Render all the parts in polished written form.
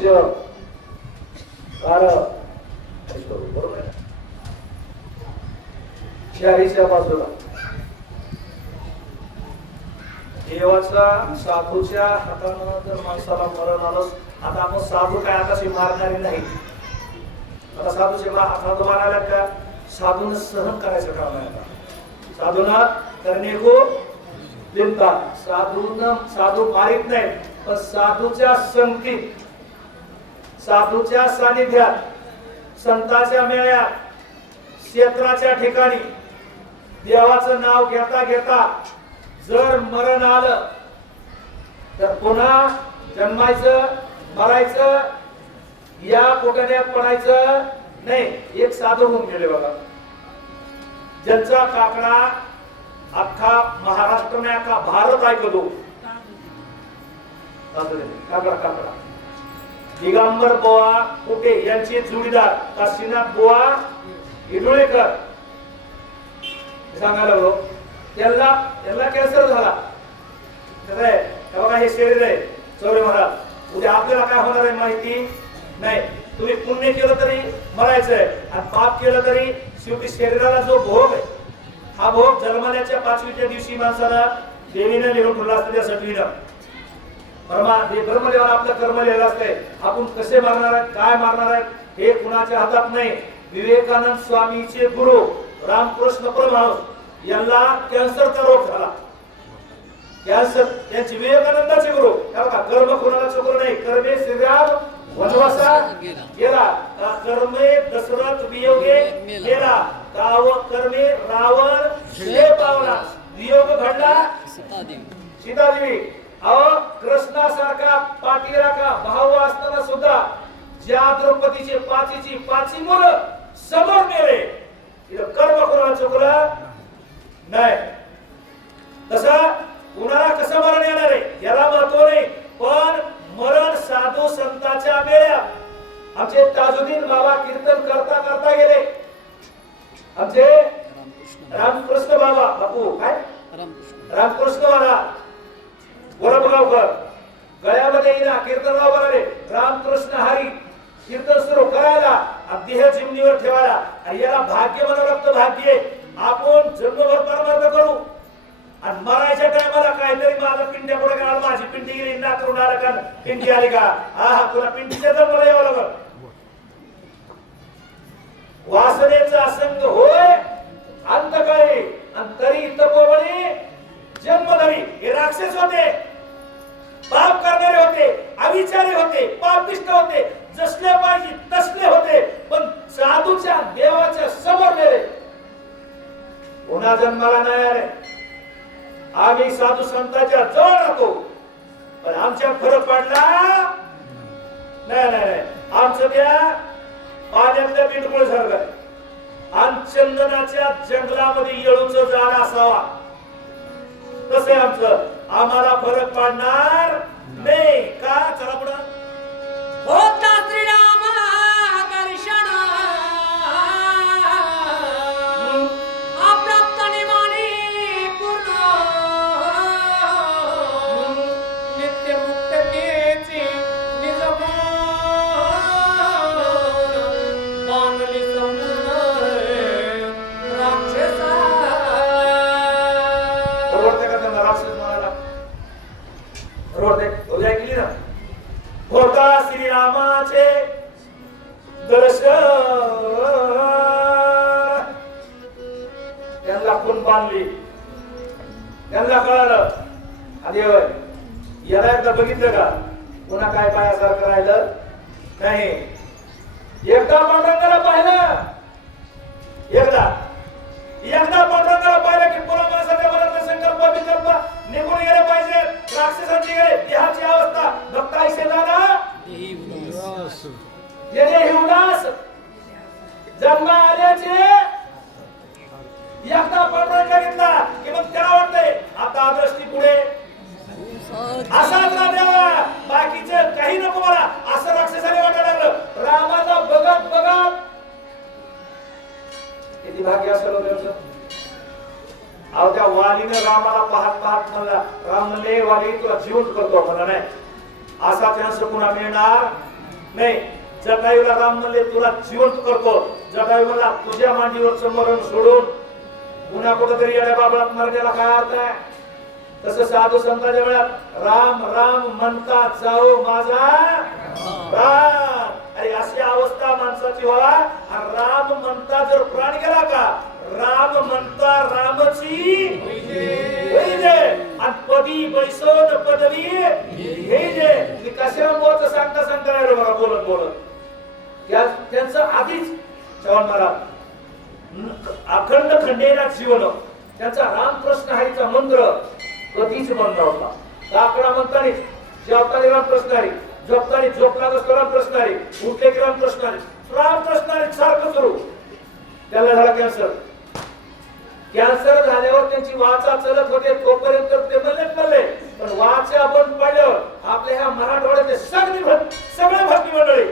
मनुष्य कार बरोबर आहे. चारीच्या बाजूला देवाचा साधूच्या हातानं जर माणसाला मरण आलं, आता आपण साधू काय आताशी मारणारे नाही. आता साधूचे साधू मारायला का साधून सहन करायचं काम आहे. आता साधूना करणे को दिलता. साधू मारित नाही, पण साधूच्या संगतीत, साधूच्या सानिध्यात, संतांच्या मेळ्यात, क्षेत्राच्या ठिकाणी देवाचं नाव घेता घेता जर मरण आलं तर पुन्हा जन्मायचं, मरायचं, या कोठड्यात पडायचं नाही. एक साधू होऊन गेले बघा, ज्यांचा काकडा अख्खा महाराष्ट्र में अख्खा भारत ऐकतो. काकडा दिगंबर बुवा कुठे यांचे जोडीदार काशीनाथ बुवा इडुळेकर सांगायला लागलो. त्यांना कॅन्सर झाला. बघा हे शरीर आहे चौरे महाराज, उद्या आपल्याला काय होणार आहे माहिती नाही. तुम्ही पुण्य केलं तरी मरायचंय आणि पाप केलं तरी शेवटी शरीराला जो भोग आहे, हा भोग जन्मल्याच्या 5व्या दिवशी माणसाला देवीने लिहून ठेवला असतं. त्यासाठी ब्रह्मदेवाला आपलं कर्म लिहिलं असतंय. आपण कसे मारणार आहेत, काय मारणार आहेत हे कुणाच्या हातात नाही. विवेकानंद स्वामीचे गुरु रामकृष्ण परमहंस यांना कॅन्सरचा रोग झाला. कॅन्सर त्यांचे विवेकानंदाचे गुरु कर्म कुणाला चुकलं नाही. कर्मे श्रीराम वनवासा गेला, कर्मे दशरथ वियोगे गेला, कर्मे रावण शिले पावला, वियोग घडला सीतादेवी. कृष्णासारखा पाठीराखा भाऊ असताना सुद्धा ज्या द्रौपदीचे पाची मुलं समोर मेले, कर्म कोणाला चुकलं नाही. तसा कुणाला कसं मरण येणार आहे याला महत्व नाही, पण मरण साधू संतांच्या मेळ्यात. आमचे ताजुद्दीन बाबा कीर्तन करता करता गेले. आमचे रामकृष्ण बाबा बापू काय रामकृष्ण बाबा गोरबगावकर गळ्यामध्ये येईना कीर्तनराव बनाले. रामकृष्ण हरी कीर्तन सुरू करायला, देह जिमनीवर ठेवायला. आणि याला भाग्य म्हणावं लागतं. भाग्य आपण जन्मभर परमार्थ करू आणि मरायच्या टायमाला काहीतरी माझा पिंड्या पुढे गेला, माझी पिंडी गेली ना करून आलं का पिंडी आली का, हा तुला पिंडीच्या जन्माला यावं लागल. वासनेचा असंग होय अंतकाळी आणि तरी तपोबळी जन्मधरी. हे राक्षस होते, पाप करणारे होते, अविचारी होते, पापिष्ट होते, जसले पाहिजे तसले होते, पण साधूच्या देवाच्या समोर गेले. पुन्हा जन्माला नाही आले. आम्ही साधू संतांच्या जवळ राहतो, पण आमच्या फरक पडला नाही. आमचं त्या पाण्यातल्या बिंडमुळे सारखं आणि चंदनाच्या जंगलामध्ये येळूचं झाड असावा तसे आमचं. आम्हाला फरक पडणार नाही का. चला पुढे. होता श्रीराम दर्शन अप्राप्त निमानी पूर्ण नित्य मुक्ततेचे निज बांधली संपूर्ण राक्षसा. राक्षस म्हणाला उद्या केली ना. होता श्रीरामाचे दर्शन त्यांना खून बांधली. त्यांना कळालं आधी याला एकदा बघितलं का पुन्हा काय पायासारखं राहिलं नाही. एकदा पांडुरंगाला पाहिलं, एकदा पांडुरंगाला पाहिलं की पुन्हा माणसाच्या मनातले संकल्प विकल्प निघून गेले पाहिजे. राक्षसांची देहाची अवस्था भक्ताईसे जाणा येणे उदास जन्म आल्याचे एकदा पांडुरंगा घेतला की मग त्याला वाटतंय आता दृष्टी पुढे असाच राहावा, बाकीचे काही नको मला, असं राक्षसाने वाटायला लागलं. रामाला बघत बघत किती भाग्य असेल त्यांचं. अहो त्या वालीने रामाला पाहत पाहत म्हणला, राम म्हणले वाली तुला जिवंत करतो म्हणला नाही. असा चान्स पुन्हा मिळणार नाही, जटायूला राम म्हणले तुला जिवंत करतो. जटायू म्हणला तुझ्या मांडीवरचं मरण सोडून पुन्हा कुठेतरी येड्या बाबळात मरण्याला काय अर्थ आहे? तसं साधू संतांच्या वेळात राम राम म्हणता जाओ माझा प्राण. अरे अशी अवस्था माणसाची व्हा, आणि राम म्हणता जर प्राण गेला का, राम म्हणता रामची होई जे, आणि पदी बैसोन पदवी हे जे. मी कशा मोठ सांगता सांगता राहिलो मला बोलत बोलत. त्यांचं आधीच चव्हाण महाराज अखंड खंडेरा जीवन, त्यांचा रामकृष्ण हरीचा मंत्र कधीच बंद नव्हता. आकडा म्हणतानी जेवतानी रामकृष्ण हरी, झोपतानी झोप लागत रामकृष्ण हरी, उठले की रामकृष्ण हरी, रामकृष्ण हरी सारखं सुरू. त्याला झाला कॅन्सर. कॅन्सर झाल्यावर त्यांची वाचा चलत होते तोपर्यंत ते म्हणले, पण वाचा बंद पडल्यावर आपल्या ह्या मराठवाड्याचे सगळे भक्ती मंडळी,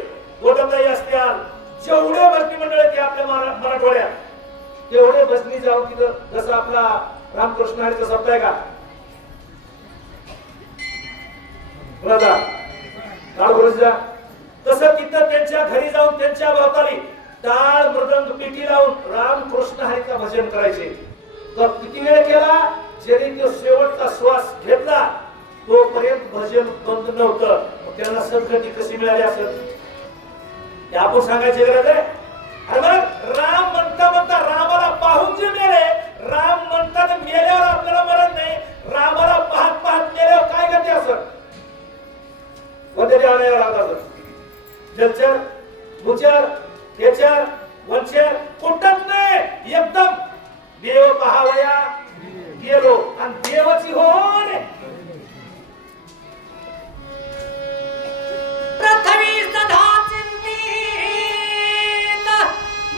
गोदमताई असत्याल, जेवढे भक्ती मंडळ ते आपल्या मराठवाड्यात, तेवढे भजनी जाऊन तिथं जसं आपला रामकृष्ण हरीचा शब्द आहे का तसं तिथं त्यांच्या घरी जाऊन त्यांच्या भोवताली टाळ मृदंग पिठी लावून रामकृष्ण हरीचा भजन करायचे. तर किती वेळ केला, ज्यांनी तो शेवटचा श्वास घेतला तोपर्यंत भजन बंद नव्हतं. त्यांना सद्गती कशी मिळाली असत ते आपण सांगायची गरज आहे. अरे मग राम म्हणता म्हणता रामाला पाहून जे मेले, राम म्हणता मेल्यावर आपल्याला मरण नाही, रामाला पाहत पाहत मेल्यावर काय गती असत? कोणत्या देवाला लागतात? जलचर, भूचर, खेचर, वंचर कुठंच नाही. एकदम देव पहावया गेलो, आणि देवाची होण पृथ्वी सदा चिंतित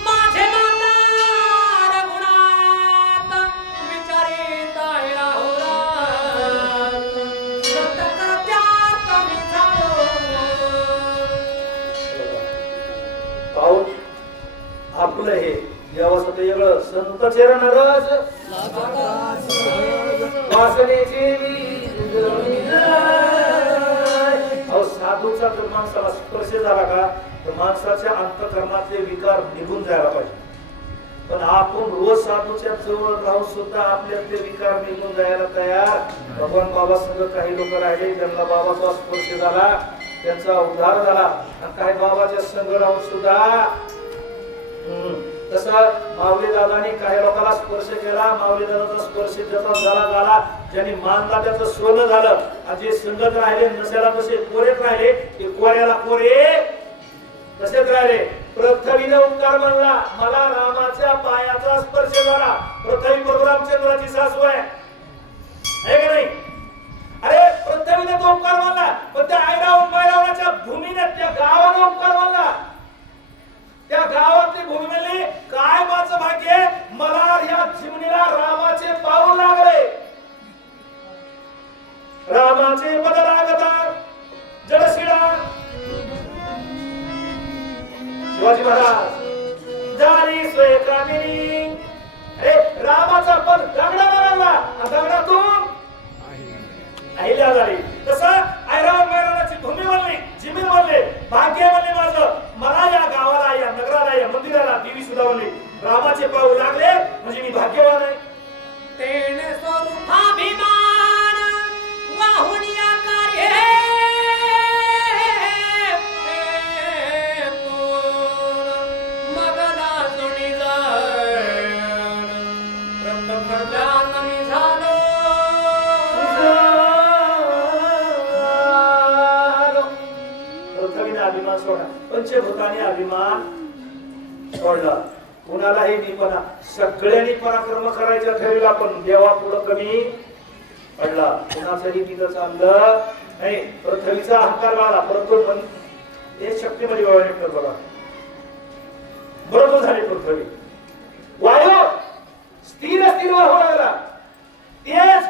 माझे माता रघुनाथ विचारित राहुरात सतकर्त्यात मी झालो. पाहून आपलं हे देवाचं ते वेगळं. संत चरण रज वासनेची साधूचा जर माणसाला स्पर्श झाला का, तर माणसाच्या अंतःकरणातले विकार निघून जायला पाहिजे. पण आपण रोज साधूच्या जवळ राहून सुद्धा आपल्यातले विकार निघून जायला तयार. भगवान बाबा संग काही लोक राहिले ज्यांना बाबाचा स्पर्श झाला, त्यांचा उद्धार झाला, आणि काही बाबाच्या संग राहून सुद्धा तसा माऊली दादाने काही लोकांना स्पर्श केला. माऊली दादाचा स्पर्श ज्याचा झाला, ज्यांनी मानला त्याचं सोनं झालं, आणि जे संगत राहिले नसेला तसे कोरेत राहिले, ते कोऱ्याला कोरे तसेच राहिले. पृथ्वीने उपकार म्हणला, मला रामाच्या पायाचा स्पर्श झाला. पृथ्वी परशुरामचंद्राची सासू आहे का नाही? अरे पृथ्वीने तो उपकार म्हणला, पण त्या ऐरावण मैरावणाच्या भूमीने त्या गावाने उपकार म्हणला. त्या गावातली भूमी म्हणली, काय माझं भाग्य, मला या चिमणीला रामाचे पाऊल लागले. रामाचे पद लागतात जडशिडा. शिवाजी महाराज झाली सोय कामिनी. अरे रामाचा पद दगडाला लागला, दगडातून अहिल्या झाली. तसं ऐरावण मैरावणाची भूमी म्हणली, जमीन म्हणले, भाग्य म्हणले माझं, मला या गावाला, या नगराला, या मंदिराला देवी सुद्धा म्हणली रामाचे पाऊल लागले म्हणजे मी भाग्यवान आहे. तेने स्वरूपाभिमान वाहून या कार्ये मगला जोडी जाय प्रथम मी झालो. पृथ्वीने अभिमान सोडा, पंचभूताने अभिमान सोडला. कुणालाही निपणा, सगळ्यांनी पराक्रम करायचा ठरविला, पण देवा पुढं कमी पडला. कुणाचंही तिथं चाललं नाही. पृथ्वीचा अहंकार वाढला, परंतु हे शक्तीमध्ये व्यवहार बघा बरोबर झाले. पृथ्वी वायू स्थिर स्थिर व्हावं लागला, तेच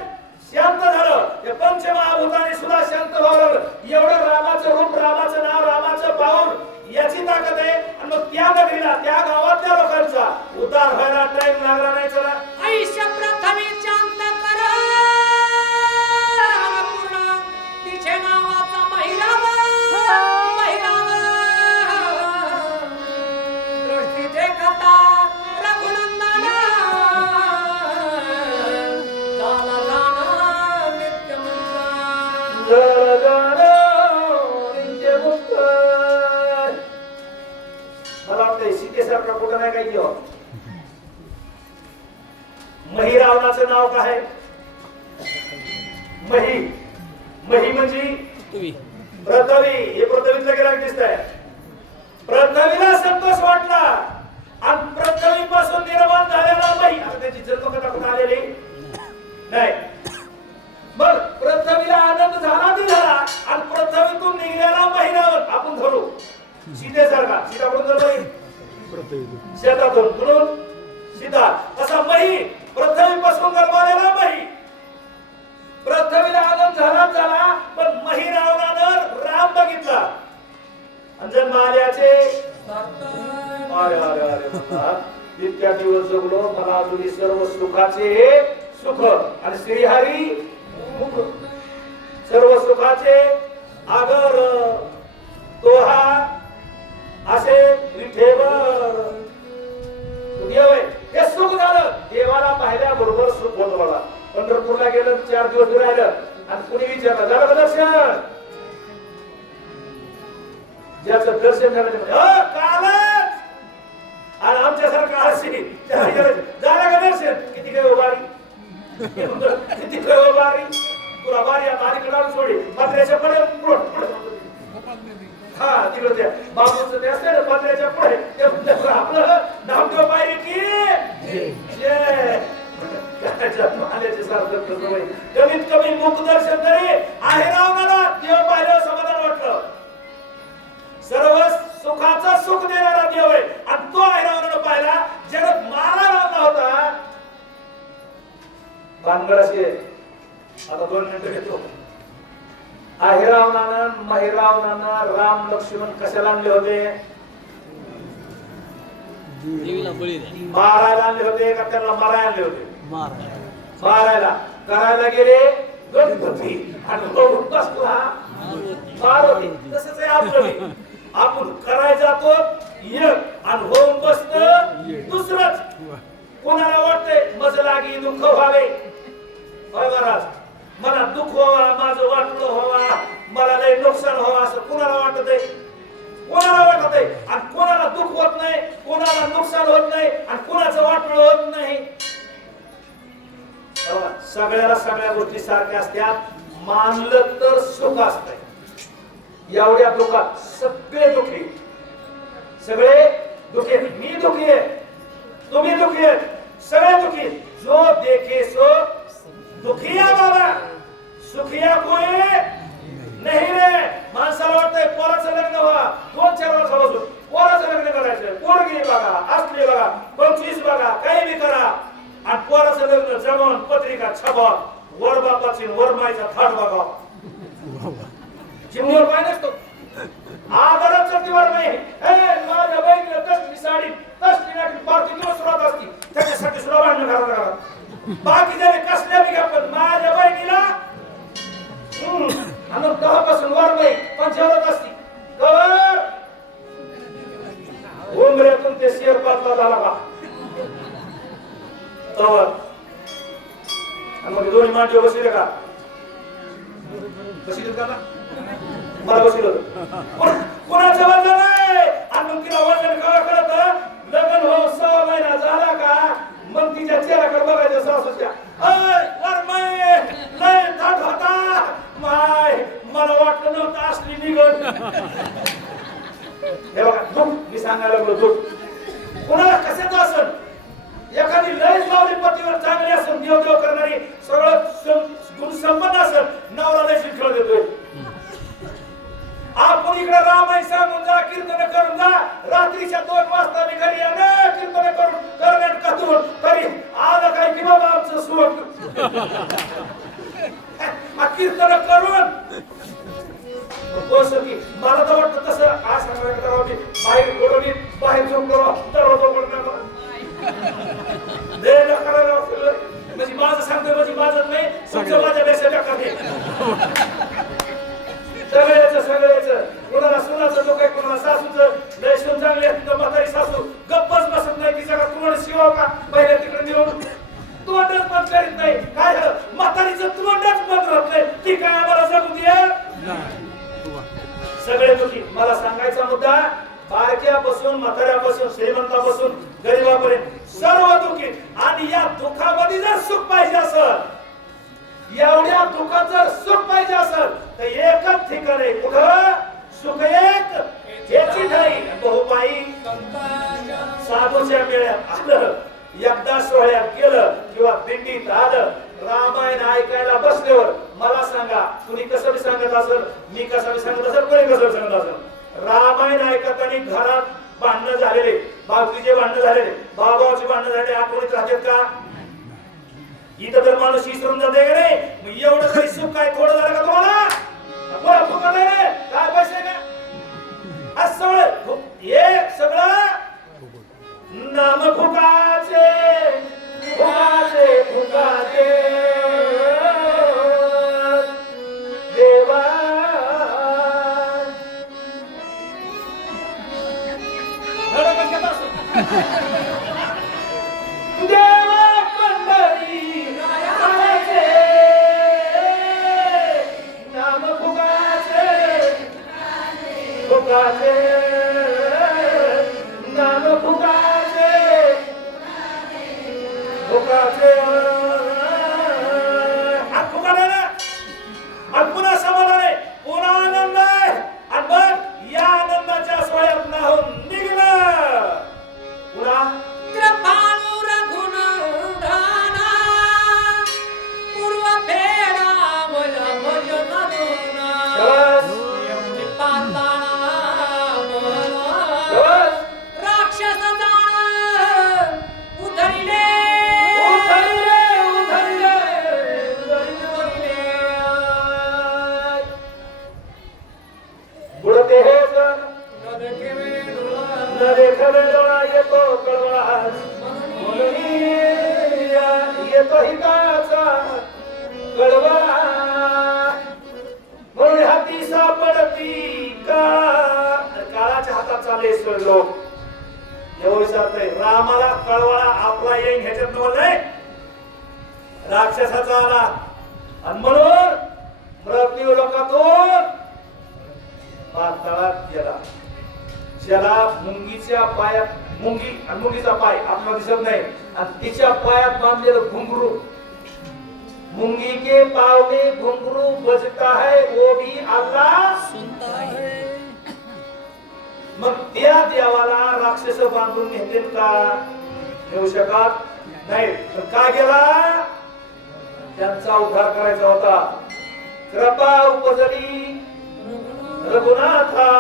शांत झालं. या पंचमहाभूताने सुद्धा शांत व्हावं लागलं. एवढं रामाचं रूप, रामाचं नाव, रामाचं पाऊल याची ताकद आहे. आणि मग त्या नगरीला, त्या गावातल्या लोकांचा उद्धार व्हायला टाइम लागला नाही. चला आयुष्य पृथ्वी शांत कर पूर्ण तिचे नावाचा महिरावा महिरावा होतं नाही काही किंवा मही रावणाचं नाव काय आहे? मही मही म्हणजे पृथ्वी. हे पृथ्वीतलं गिराक दिसत आहे. पृथ्वीला संतोष वाटला आणि पृथ्वीपासून निर्माण झालेला मही. आता त्याची जन्मकथा कुठे आलेली नाही. मग पृथ्वीला आनंद झाला ती झाला आणि पृथ्वीतून निघालेला महिन्यावर आपण धरू सीतेसारखा. सीता कोण धरलं? शेतातून म्हणून सीता. असा मही पृथ्वीपासून जन्मलेला मही. पृथ्वीला आनंद झाला पण मही रावणानं राम बघितला आणि जन्म आल्याचे अरे अरे अरे म्हणतात इतक्या दिवस जगलो मला अजून सर्व सुखाचे सुख आणि श्रीहरी मुख. सर्व सुखाचे आगर तोहा असे विठेवर देव आहे. हे सुख झालं. देवाला पाहिल्याबरोबर सुख होत मला. पंढरपूरला गेलं 4 दिवस राहिलं आणि कुणी विचारलं झालं का दर्शन? ज्याचं दर्शन झालं कालच आणि आमच्यासारखं आळशी त्याला विचारायचं झालं का दर्शन? किती काय उभारी किती काय उभारी तुला बारी आता अलीकडे आणून सोडी पात्र्याच्या पुढे हा तिकडे त्या बाबूचं ते असते ना पात्र्याच्या पुढे आपलं नामदेव पायरी की कमीत कमी मुखदर्शन तरी आहे रावणाला. देव पाहिल्यावर समाधान वाटलं. सर्व सुखाचा सुख देणारा देव आहे आणि तो आहे रावणाला पाहिला. जगत मारा लावला होता भानगडाशी. आता 2 मिनिटं घेतो. अहिरावणानं महिरावणानं राम लक्ष्मण कशाला आणले होते? मारायला आणले होते का त्यांना मारायला आणले होते? मारायला. करायला गेले गणपती आणि बसला मारुती. तसंच आहे आपलं. आपण करायला जातो एक आणि होऊन बसत दुसरंच. कोणाला वाटतंय मज लागी दुःख व्हावे महाराज मला दुःख व्हावा माझं वाटलं व्हावा मला लय नुकसान व्हावं असं कोणाला वाटत आहे? कोणाला वाटत आहे? आणि कोणाला दुःख होत नाही कोणाला नुकसान होत नाही आणि कोणाचं वाटलं होत नाही. सगळ्याला सगळ्या गोष्टी सारख्या असतात. मानलं तर सुख असतंय. एवढ्या दुःखात सगळे दुःखी सगळे दुःखी. मी दुःखी आहे तुम्ही दुःखी आहेत सगळे दुःखी. जो देखे सो दुखिया बाबा सुखिया कोई नाही रे. माणसाला वाटतंय पोराचं लग्न व्हा 2-4 वर्षापासून पोराचं लग्न करायचं. पोरगी बघा असली बघा 25 बघा काही बी करा आणि पोराचं लग्न जमवून पत्रिका छापा वर बापाची वर मायचा थाट बघा. जिमवर पाय नसतो आदराचं दिवार नाही. माझ्या बहिणीला तसली साडी तसली नाटी पार्टी दिवस सुरुवात असती त्याच्यासाठी सुद्धा भांडण घरात. बाकी जरी कसल्या बी घ्या पण माझ्या बहिणीला आणि 10 पासून वर नाही पंचावरत असती. कवर उमऱ्यातून ते शेर पातला झाला का तवर आणि मग दोन्ही मांडीवर बसले का बसले का मला बसले कोणाचं वजन नाही. आणि मग तिला वजन कवा करत लग्न हो 6 महिना झाला का मग तिच्या चेहऱ्याकडे बघायचं सासूच्या लय थाट होता माय मला वाटलं नव्हतं असली निघून. हे बघा दुःख मी सांगायला लागलो दुःख कोणाला कशाचं असेल. एखादी लय लावली पतीवर चांगली असेल देव देव करणारी सगळं गुण संपन्न असेल नवरा लय खेळ देतोय. आपण इकडे रामाई सांगून जा कीर्तन करून जा रात्रीच्या 2 वाजता मी घरी या कीर्तन करून करण्यात करून तरी आलं काय की बाबा आमचं सुख कीर्तन करून बस की मला तर वाटतं तसं आज सांगायला करावं की बाहेर बोलवली बाहेर झोप करावं दरवाजा उघडणार म्हणजे माझं सांगतोय म्हणजे माझं नाही तुमचं माझ्यापेक्षा बेकार सगळ्याचं कोणाला सुनाचं लोक आहे कोणाला सासूचं लय सून चांगली आहे म्हातारी सासू गप्पच बसत नाही तिच्या का तोंड शिवाव का पहिल्या तिकडे निवडून तोंडच बंद करीत नाही. काय म्हातारीचं तोंडच बंद राहत नाही ती काय आम्हाला जगू दे. सगळे दुखी. मला सांगायचा मुद्दा बारक्यापासून म्हाताऱ्यापासून श्रीमंतापासून गरीबापर्यंत सर्व दुःखी. आणि या दुःखामध्ये जर सुख पाहिजे असेल, एवढ्या दुःखात जर सुख पाहिजे असेल तर एकच ठिकाण आहे. कुठं? सुख एक याची ठाई बहुपाई. साधूच्या मेळ्यात आलं, एकदा सोहळ्यात गेलं किंवा दिंडीत आलं, रामायण ऐकायला बसल्यावर मला सांगा, कुणी कसं बी सांगत असेल, मी कसं बी सांगत असेल, कोणी कसं बी सांगत असेल, रामायण ऐकताना घरात भांडणं झालेले, बाबतीचे भांडणं झालेले, बाबाची भांडणं झालेले आठवणीत राहतात का? इथं तर माणूस विसरून जाते का नाही? मग एवढं तरी सुख काय थोडं झालं का तुम्हाला? बरं फुकट आहे रे, काय पैसे का? आज सगळं एक सगळं नाम फुकाचे फुकाचे फुकाचे देवा. देवा पंढरी रायाचे नाम फुकाचे फुकाचे नाम फुकाचे फुकाचे. हात फुकाले ना, आणि पुन्हा समाधान आहे, पुन्हा आनंद आहे. आणि बघ या आनंदाच्या सोहळ्यात नाहून निघणं. पुन्हा कृपाळू रघुनंदना पूर्व फेडा भज भज नदुना एवढी पाताळा राक्षस जाण उधळले उधळले उधळले उधळले बुडते हे जण न देखले डोळा येतो कळवास म्हणून येतो हिताचा कळवा. म्हणून हाती सापडती का काळाच्या हातात चालले लोक. एवढं विचारतंय रामाला कळवाळा आपला येईन ह्याच्यात नाही, राक्षसाचा आला. आणि म्हणून मृत्यू लोकातून पाताळात गेला. ज्याला मुंगीच्या पायात मुंगी आणि मुंगीचा पाय आपला दिसत नाही आणि तिच्या पायात बांधलेलं घुंगरू, मुंगी के पाव में घुंगरू बजता है वो भी अल्लाह सुनता है. मग त्या देवाला राक्षस बांधून नेतील का? नेऊ शकत नाही. तर का गेला? त्यांचा उद्धार करायचा होता. कृपा उपजली रघुनाथा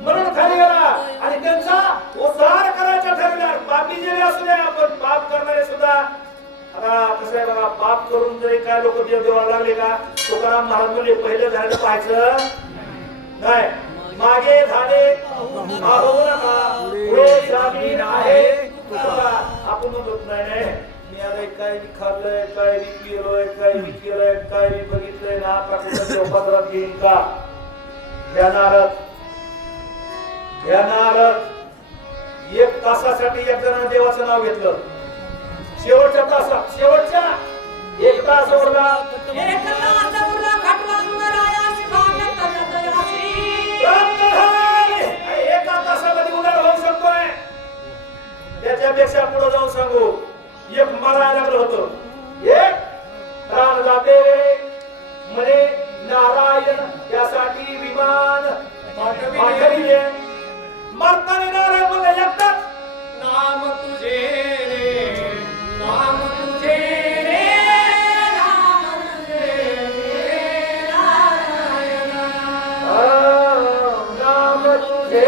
म्हणून खाली गेला आणि त्यांचा उद्धार करायचा ठरविला. पापी जे असू द्या, पण पाप करणारे सुद्धा. आता कसं आहे बघा, पाप करून जरी काय लोक देव देवाला लागले का? तुकाराम महाराज म्हणले पहिलं झालेलं पाहायचं नाही, मागे झाले पाहू नका, पुढे जामीन आहे तुका. आपण म्हणत नाही मी आता काय खाल्लंय, काय केलंय, काय केलंय, काय बघितलंय ना, आता कुठं देवपात्रात घेईन का? ध्यानारत ध्यानारत एक तासासाठी एक जणांना देवाचं नाव घेतलं. शेवटच्या तासात शेवटच्या एक तास उरला, एक तास उरला खटवांगरायासी भाग्य तयासी प्राप्त झाले. एका तासामध्ये उद्धार होऊ शकतोय. त्याच्यापेक्षा पुढे जाऊन सांगू, एक मरायला लागलं होतं, एक प्राण जाते म्हणे नारायण त्यासाठी विमान पाठविले. मरताना नारायण म्हणले एकटाच नाम तुझे रे नाम तुझे रे नाम तुझे रे नारायण. नाम तुझे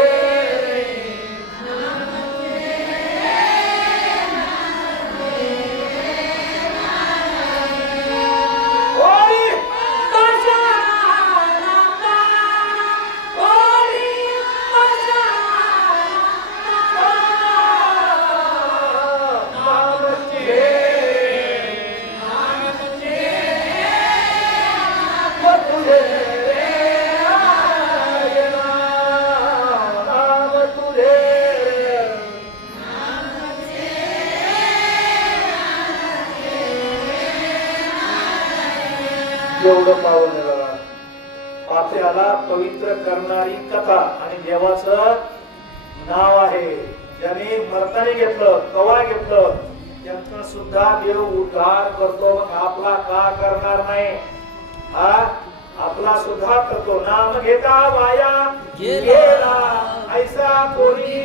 एवढं पावन पाप्याला पवित्र करणारी कथा आणि देवाचं नाव आहे. ज्याने मरताने घेतलं, कवा घेतलं, त्यांचा सुद्धा देव उद्धार करतो. मग आपला का करणार नाही? हा आपला सुद्धा करतो. नाम घेता वाया गेला ऐसा कोणी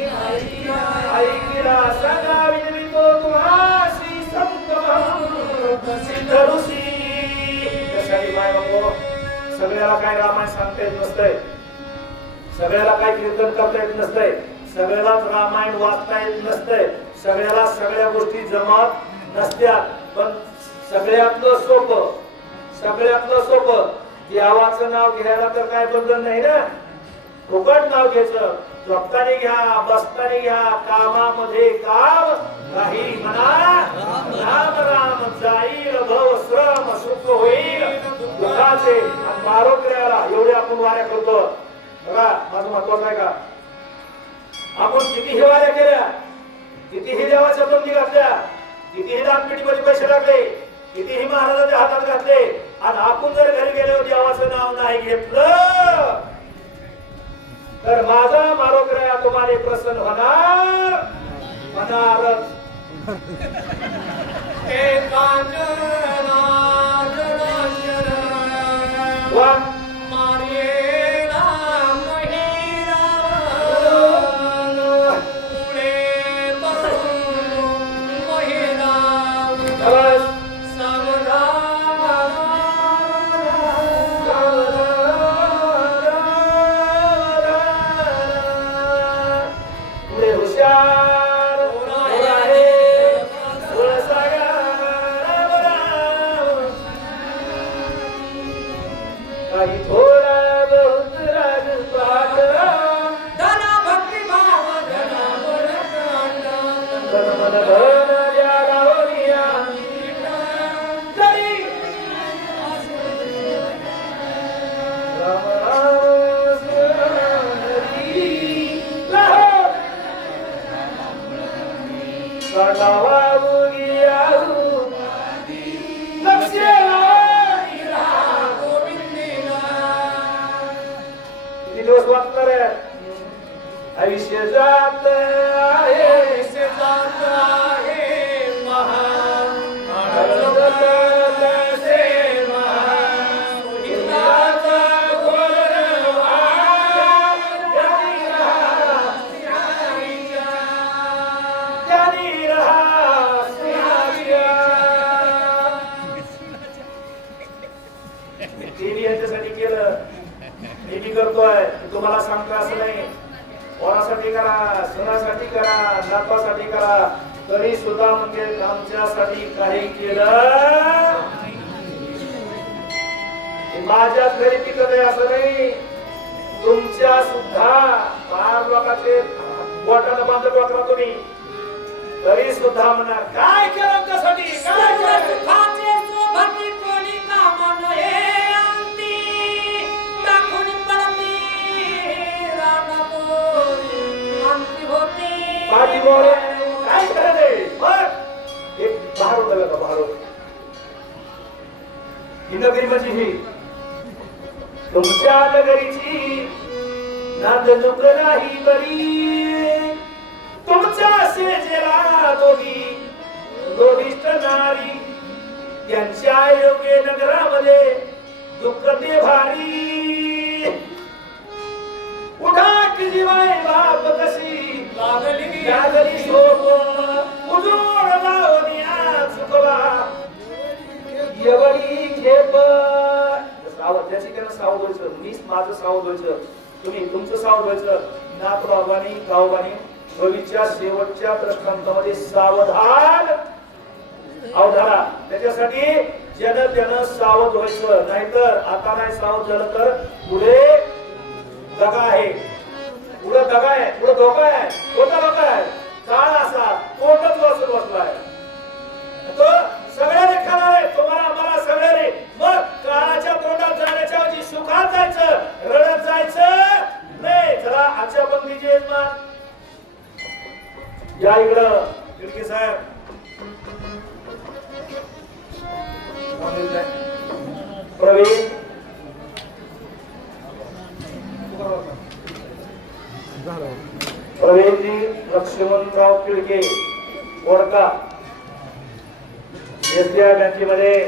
ऐकिला सांगा विनवितो तुम्हासी संत सिद्ध ऋषी. त्यासाठी माय बाबा सगळ्याला काय रामायण सांगता येत नसतंय, सगळ्याला काय कीर्तन करता येत नसतंय, सगळ्यालाच रामायण वाचता येत नसतंय, सगळ्याला सगळ्या गोष्टी जमत नसत्यात. पण सगळ्यातलं सोपं देवाचं नाव घ्यायला तर काय बंधन नाही ना. फुकट नाव घ्यायचं. झोपताना घ्या, बसताना घ्या, कामामध्ये काम काही म्हणा. राम राम जाईल भव श्रम सुख होईल दुःखाचे आणि आरोग्याला. एवढे आपण वाऱ्या करतो बघा. माझं महत्वाचं आहे का? आपण कितीही वाऱ्या केल्या, कितीही देवाच्या बंदी घातल्या, कितीही दानपेटीमध्ये पैसे लागले, कितीही महाराजांच्या हातात घातले, आणि आपण जर घरी गेलो देवाचं नाव नाही घेतलं तर माझा मारोग्रह तुम्हाला प्रसन्न होणारच. दिवस वाचणार आहे. आयुष्य जात आहे याच्यासाठी केलं. मी करतोय तुम्हाला सांगतो असं नाही. वरासाठी करा, सणासाठी करा, नातासाठी करा, तरी सुद्धा म्हणजे आमच्यासाठी काही केलं माझ्याच घरी पिकत आहे असं नाही. तुमच्या सुद्धा फार लोकांचे बोटाला बांधत वाकला तुम्ही, तरी सुद्धा म्हणा काय केलं आमच्यासाठी, काय केलं. काय करायचंय मग एक बाहेर होतं का बाहेर ही नगरी म्हणजे ही तुमच्या नगरीची नांदणूक नाही बरी. तुमच्या शेजेला दोघी लोभिष्ट नारी यांच्या योग्य नगरामध्ये दुःख ते भारी. उठा की जीवाय बाप कशी लागली शोक उजोड लावण्या चुकवा एवढी खेप. त्याची त्यांना सावध व्हायचं, मीच माझं सावध व्हायचं, तुम्ही तुमचं सावध व्हायचं. नातबाबांनी गावबानी भविष्याच्या शेवटच्या दृष्टांतामध्ये सावधान अवधारा. त्याच्यासाठी जन त्यानं सावध व्हायचं. नाहीतर आता नाही सावध झालं तर पुढे दगा आहे, पुढे दगा आहे, पुढे धोका आहे. कोणता धोका आहे? काळ असा कोणताच वाचून बसलाय तो सगळ्याने खाणार आहे, तुम्हाला मला सगळ्याने. मग काळाच्या तोंडात जाण्याच्या ऐवजी सुखात जायचं, रडत जायचं नाही. चला आजच्या पंक्तीचे यजमान या इकडं खिडकी साहेब प्रवीण प्रवीणजी लक्ष्मणराव किळके वडका एसबीआय बँकेमध्ये